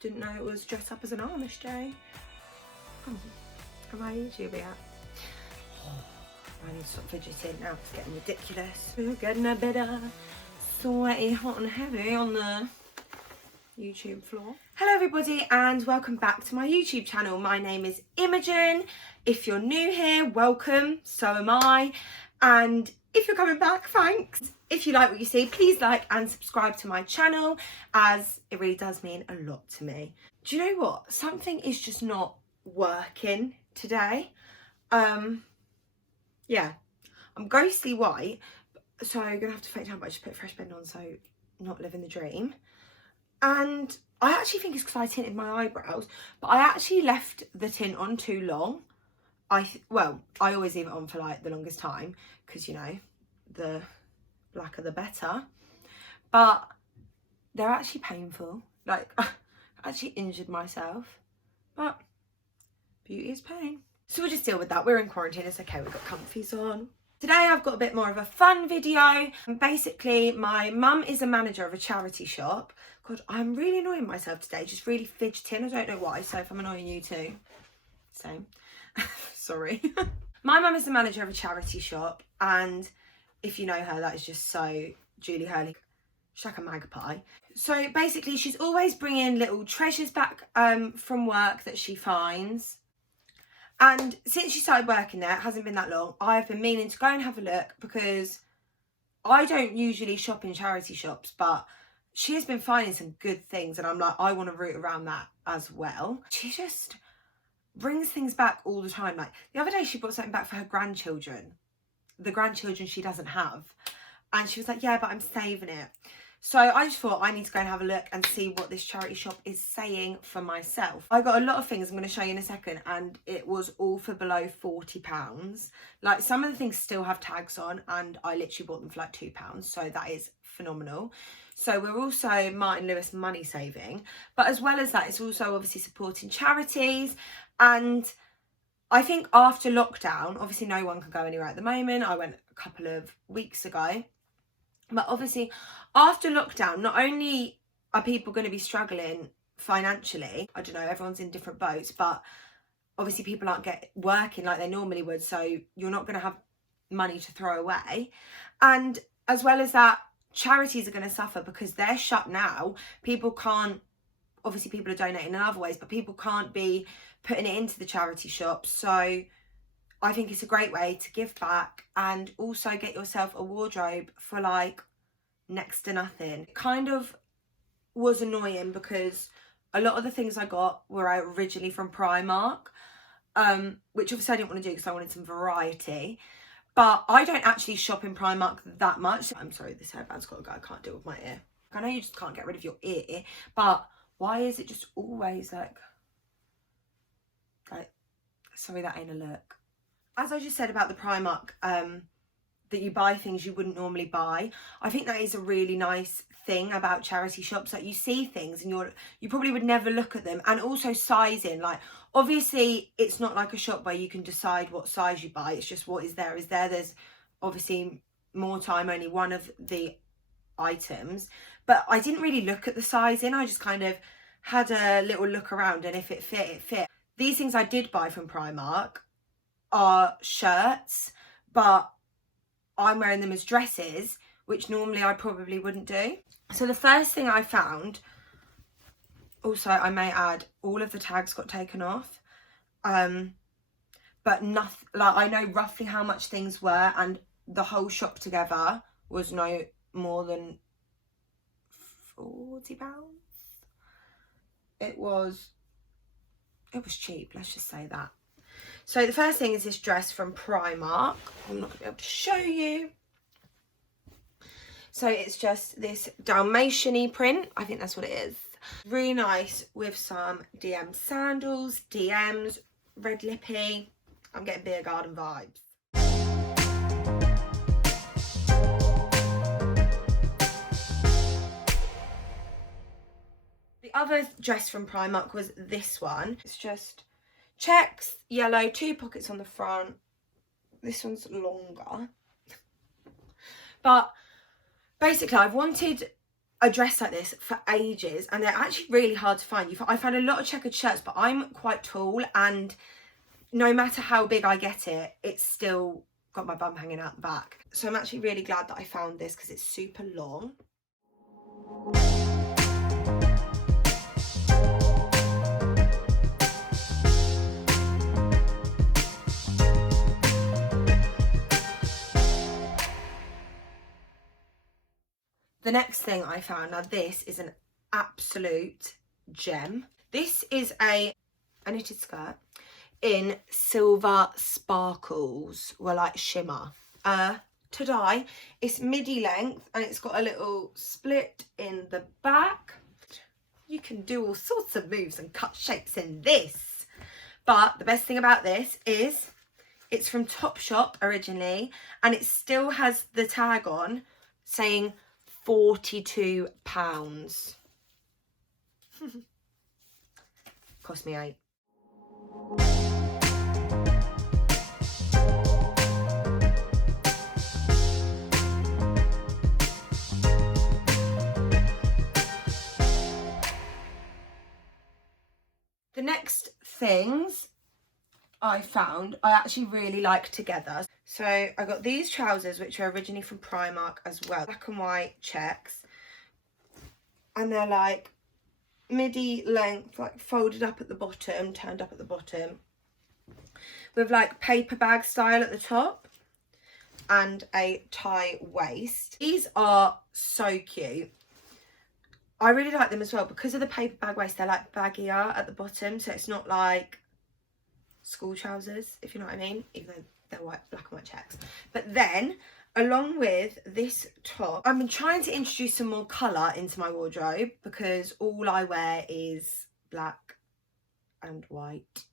Didn't know it was dressed up as an Amish day. Am I YouTube yet? I need to stop fidgeting now, it's getting ridiculous. We're getting a bit sweaty, hot and heavy on the YouTube floor. Hello everybody and welcome back to my YouTube channel. My name is Imogen. If you're new here, welcome, so am I. And if you're coming back, thanks. If you like what you see, please like and subscribe to my channel, as it really does mean a lot to me. Do you know what? Something is just not working today. Yeah, I'm ghostly white, so I'm gonna have to fake tan, but I just put fresh blend on, so not living the dream. And I actually think it's because I tinted my eyebrows, but I actually left the tint on too long. Well, I always leave it on for like the longest time, because you know, the blacker the better. But they're actually painful. Like, I actually injured myself, but beauty is pain. So we'll just deal with that. We're in quarantine, it's okay, we've got comfies on. Today I've got a bit more of a fun video. Basically, my mum is a manager of a charity shop. God, I'm really annoying myself today, just really fidgeting. I don't know why, so if I'm annoying you too, same. Sorry. My mum is the manager of a charity shop, and if you know her, that is just so Julie Hurley, Shaka Magpie. So basically, she's always bringing little treasures back from work that she finds. And since she started working there, it hasn't been that long, I've been meaning to go and have a look, because I don't usually shop in charity shops, but she has been finding some good things, and I'm like, I want to root around that as well. She just brings things back all the time. Like the other day she brought something back for her grandchildren, the grandchildren she doesn't have, and she was like, yeah, but I'm saving it. So I just thought I need to go and have a look and see what this charity shop is saying for myself. I got a lot of things I'm going to show you in a second, and it was all for below £40. Like, some of the things still have tags on, and I literally bought them for like £2, so that is phenomenal. So we're also Martin Lewis money saving, but as well as that, it's also obviously supporting charities. And I think after lockdown, obviously no one can go anywhere at the moment. I went a couple of weeks ago. But obviously, after lockdown, not only are people going to be struggling financially, I don't know, everyone's in different boats, but obviously people aren't working like they normally would, so you're not going to have money to throw away. And as well as that, charities are going to suffer because they're shut now. People can't, obviously people are donating in other ways, but people can't be putting it into the charity shops. So I think it's a great way to give back and also get yourself a wardrobe for like next to nothing. It kind of was annoying because a lot of the things I got were originally from Primark, which obviously I didn't want to do because I wanted some variety. But I don't actually shop in Primark that much. I'm sorry, this hairband's got to go. I can't deal with my ear. I know you just can't get rid of your ear, but why is it just always like, sorry, that ain't a look. As I just said about the Primark, that you buy things you wouldn't normally buy. I think that is a really nice thing about charity shops. Like, you see things and you probably would never look at them. And also sizing. Like, obviously it's not like a shop where you can decide what size you buy. It's just what is there is there. There's obviously more time, only one of the items. But I didn't really look at the sizing. I just kind of had a little look around, and if it fit, it fit. These things I did buy from Primark are shirts, but I'm wearing them as dresses, which normally I probably wouldn't do. So the first thing I found, also I may add, all of the tags got taken off, but nothing, like, I know roughly how much things were, and the whole shop together was no more than £40. It was cheap, let's just say that. So the first thing is this dress from Primark. I'm not going to be able to show you. So it's just this Dalmatian-y print. I think that's what it is. Really nice with some DM sandals, DMs, red lippy. I'm getting beer garden vibes. The other dress from Primark was this one. It's just checks, yellow, 2 pockets on the front. This one's longer. But basically, I've wanted a dress like this for ages, and they're actually really hard to find. I found a lot of checkered shirts, but I'm quite tall, and no matter how big I get it, it's still got my bum hanging out the back. So I'm actually really glad that I found this because it's super long. The next thing I found, now this is an absolute gem. This is a knitted skirt in silver sparkles, well, like shimmer. To dye, it's midi length and it's got a little split in the back. You can do all sorts of moves and cut shapes in this. But the best thing about this is it's from Topshop originally, and it still has the tag on saying £42. Cost me £8. The next things I found I actually really like together. So I got these trousers, which are originally from Primark as well, black and white checks, and they're like midi length, like folded up at the bottom, turned up at the bottom, with like paper bag style at the top and a tie waist. These are so cute. I really like them as well because of the paper bag waist. They're like baggier at the bottom, so it's not like school trousers, if you know what I mean, even though they're white, black and white checks. But then along with this top, I've been trying to introduce some more colour into my wardrobe because all I wear is black and white.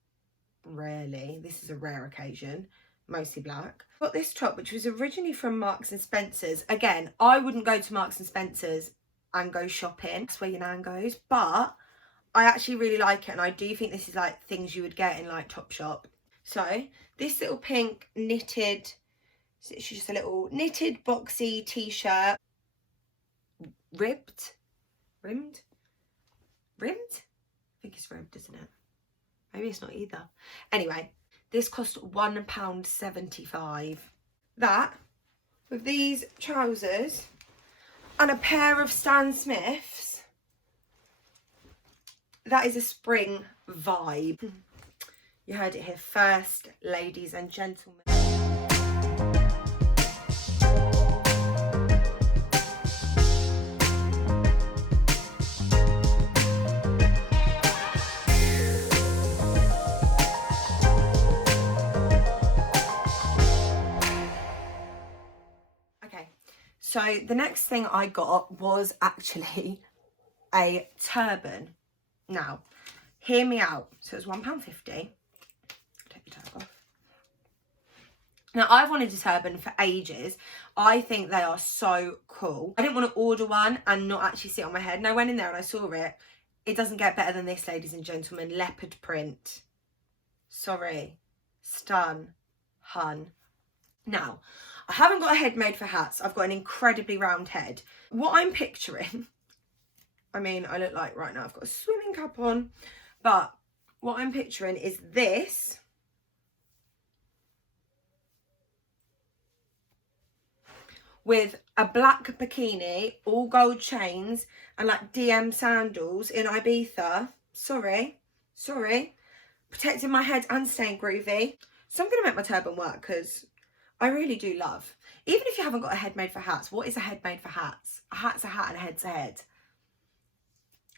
Rarely, this is a rare occasion, mostly black. Got this top, which was originally from Marks and Spencer's. Again, I wouldn't go to Marks and Spencer's and go shopping, that's where your nan goes, but I actually really like it, and I do think this is like things you would get in like Topshop. So this little pink knitted, it's just a little knitted boxy t-shirt, rimmed? I think it's ribbed, isn't it? Maybe it's not either. Anyway, this cost £1.75. That, with these trousers and a pair of Stan Smiths, that is a spring vibe. You heard it here first, ladies and gentlemen. Okay, so the next thing I got was actually a turban. Now, hear me out. So it's £1.50. Take your tag off. Now, I've wanted a turban for ages. I think they are so cool. I didn't want to order one and not actually sit on my head. And I went in there and I saw it. It doesn't get better than this, ladies and gentlemen. Leopard print. Sorry. Stun. Hun. Now, I haven't got a head made for hats. I've got an incredibly round head. What I'm picturing, I mean, I look like right now I've got a swimming cap on, but what I'm picturing is this with a black bikini, all gold chains, and like DM sandals in Ibiza. Sorry, protecting my head and staying groovy. So I'm going to make my turban work because I really do love, even if you haven't got a head made for hats, what is a head made for hats? A hat's a hat and a head's a head.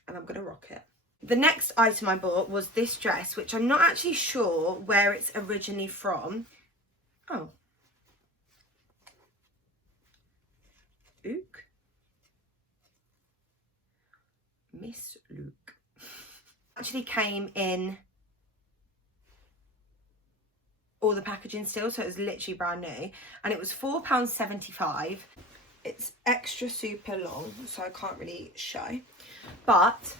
And I'm going to rock it. The next item I bought was this dress, which I'm not actually sure where it's originally from. Oh. Ook. Miss Luke. Actually came in all the packaging still, so it was literally brand new. And it was £4.75. It's extra super long, so I can't really show. But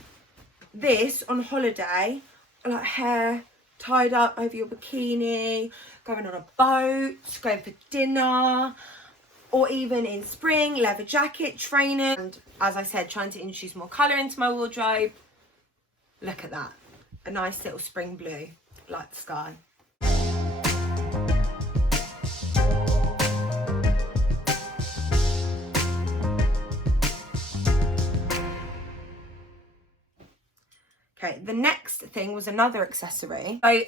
this on holiday, like hair tied up over your bikini, going on a boat, going for dinner. or even in spring, leather jacket, trainers. And as I said, trying to introduce more colour into my wardrobe. Look at that. A nice little spring blue, like the sky. Okay, the next thing was another accessory. So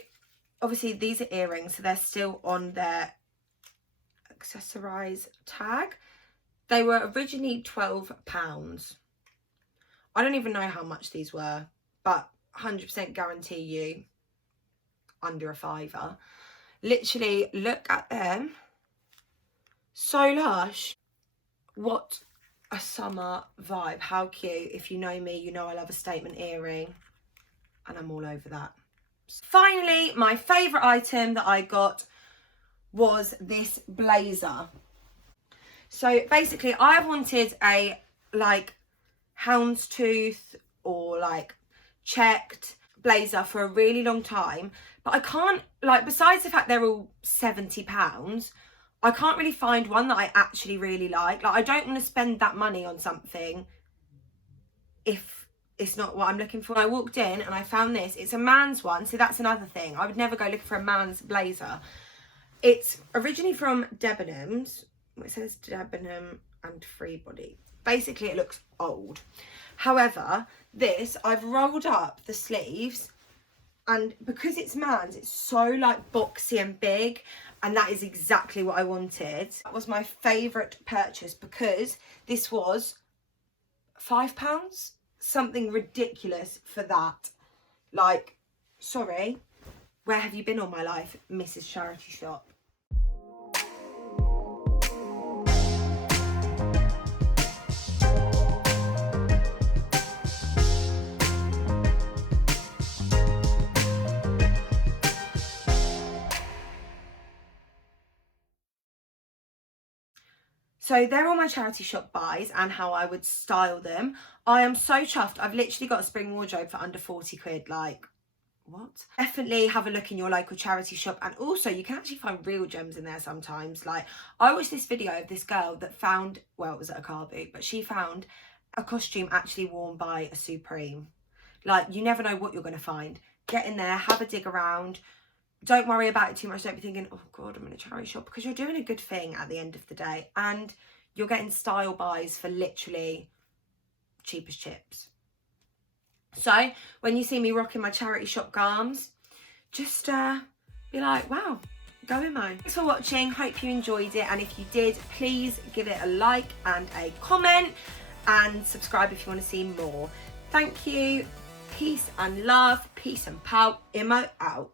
obviously these are earrings, so they're still on their accessorize tag. They were originally £12. I don't even know how much these were, but 100% guarantee you under a £5. Literally, look at them. So lush. What a summer vibe. How cute. If you know me, you know I love a statement earring. And I'm all over that. Finally, my favourite item that I got was this blazer. So basically, I wanted a like houndstooth or like checked blazer for a really long time, but I can't, like, besides the fact they're all £70, I can't really find one that I actually really like. Like, I don't want to spend that money on something if it's not what I'm looking for. I walked in and I found this. It's a man's one, so that's another thing. I would never go looking for a man's blazer. It's originally from Debenhams. It says Debenham and Free Body. Basically, it looks old. However, this, I've rolled up the sleeves, and because it's man's, it's so like boxy and big, and that is exactly what I wanted. That was my favourite purchase because this was £5, something ridiculous for that. Like, sorry, where have you been all my life, Mrs. Charity Shop? So they're all my charity shop buys and how I would style them. I am so chuffed. I've literally got a spring wardrobe for under 40 quid. Like, what? Definitely have a look in your local charity shop. And also, you can actually find real gems in there sometimes. Like, I watched this video of this girl that found, well, it was at a car boot, but she found a costume actually worn by a Supreme. Like, you never know what you're going to find. Get in there, have a dig around. Don't worry about it too much. Don't be thinking, oh God, I'm in a charity shop, because you're doing a good thing at the end of the day. And you're getting style buys for literally cheap as chips. So when you see me rocking my charity shop garms, just be like, wow, go in mine. Thanks for watching. Hope you enjoyed it. And if you did, please give it a like and a comment and subscribe if you want to see more. Thank you. Peace and love. Peace and pout. Imo out.